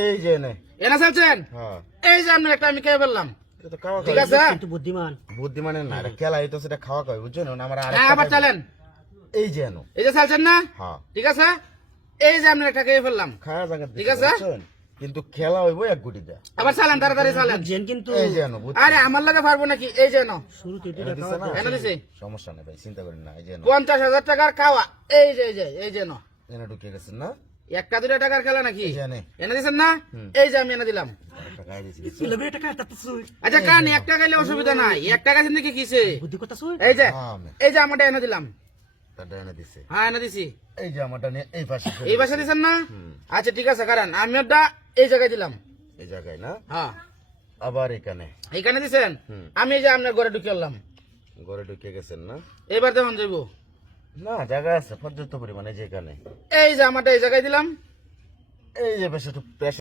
এই যে নে এনা চালছেন হ্যাঁ এই যে আপনি একটা আমি খেয়ে ফেললাম এটা তো খাওয়া ঠিক খাওয়া আছে কিন্তু বুদ্ধিমান বুদ্ধিমানের না এটা খেলা হইতো সেটা খাওয়া খাওয়া বুঝছো না আমার হ্যাঁ আবার চালেন এই যে এনো এই যে চালছেন না হ্যাঁ ঠিক আছে এই যে আপনি একটা খেয়ে ফেললাম খাওয়া জায়গা ঠিক আছে। কিন্তু খেলা হইব এক গুটি দা আবার চালেন তাড়াতাড়ি চালেন জেন কিন্তু এই যে এনো আরে আমার লাগে পারবো নাকি এই যে নাও শুরুতে এনে দিছে না এনে দিছে সমস্যা নেই ভাই চিন্তা করেন না এই যে এনো 50,000 টাকার খাওয়া এই যে এই যে এই যে নাও এনে ঢুকে গেছেন না একটা দুটা টাকার খেলা নাকি এই যে এনে এনে দিছেন না এই যে আমি এনে দিলাম একটা গায়ে দিছি কিলবে টাকা তাতে সুই আচ্ছা কান এক টাকা গেলে অসুবিধা নাই এক টাকা দিন কি কিসে বুদ্ধি কথা সুই এই যে হ্যাঁ এই যে আমারটা এনে দিলাম তাটা এনে দিছে হ্যাঁ এনে দিছি এই যে আমারটা নিয়ে এই পাশে ফেলে এই বাসা দিছেন না আচ্ছা ঠিক আছে কারণ আমি ওটা এই জায়গায় দিলাম এই জায়গায় না হ্যাঁ আবার এখানে এইখানে দিছেন আমি এই যে আপনার ঘরে ঢুকে এলাম ঘরে ঢুকে গেছেন না এবার দেখুন যাইব না জায়গা আছে পর্যাপ্ত পরিমাণে যেখানে এই যে আমারটা এই জায়গায় দিলাম এই যে বেশ একটু